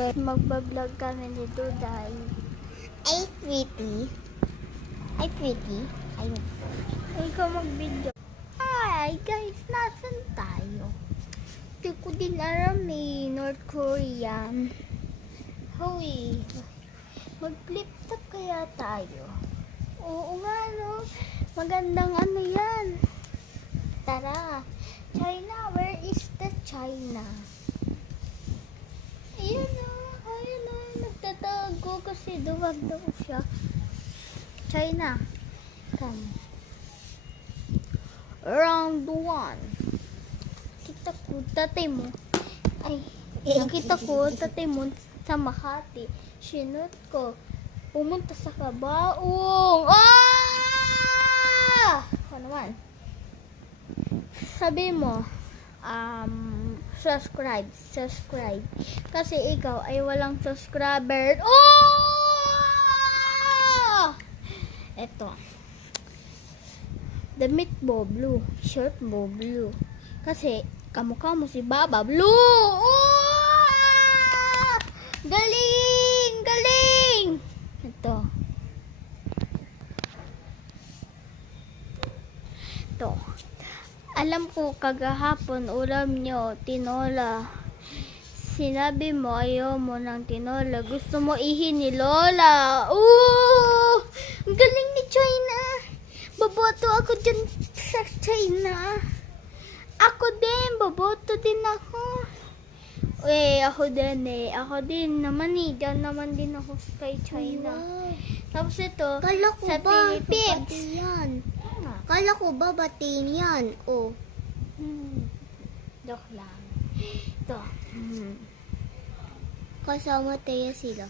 guys, magbablog kami ni Duday. Ay, pretty. Ay, pretty. Ay, Ikaw mag-video. Hi guys, nasan tayo? Hindi ko din alam eh, North Korean. Hoy, mag-flip top kaya tayo? Oo nga no, magandang ano yan. Tara, China, where is the China? Ayan na, nagtatago kasi duwag daw siya. China, come. Round 1. Kita ko, tatay mo. Ay, nakita ko, tatay mo sa Makati. Sinot ko. Pumunta sa Kabaong. Ah! Ano naman? Sabi mo, subscribe. Kasi ikaw ay walang subscriber. Oh! Eto. Damit mo blue, shirt mo blue. Kasi kamukha mo si Baba Blue. Oh! Galing! Ito. Alam ko kagahapon ulam nyo tinola. Sinabi mo ayaw mo ng tinola. Gusto mo ihin ni Lola. Ooh! Ang galing ni China. Baboto ako dyan sa China. Ako din. Baboto din ako. Ako din naman eh. Diyan naman din ako kay China. wow. Tapos ito, Kala ko sa ba, Philippines. bati yan. Kala ko ba, batiin yan. Oh. Joke lang. Ito. Kasama tayo sila.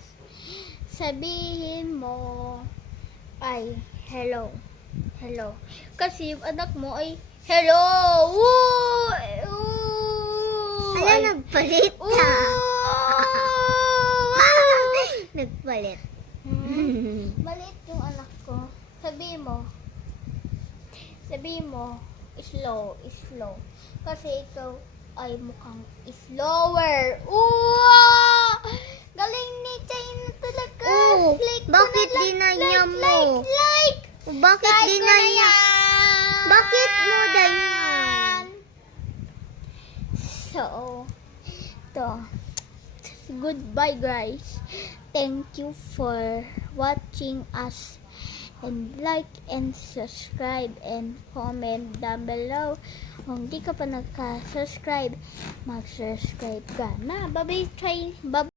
Sabihin mo ay hello. Kasi yung anak mo ay hello. Woo! Ala, nagpalit na. Nagpalit. Maliit yung anak ko. Sabihin mo, slow. Kasi ikaw ay mukhang slower. Galing ni China talaga. Oh, Like ko bakit na dinanya mo? Like. Bakit Like ko na dinanya? yan. Bakit mo danyan? So, goodbye guys. Thank you for watching us. And like and subscribe and comment down below. Kung di ka pa nagka-subscribe, mag-subscribe ka na. Bye-bye.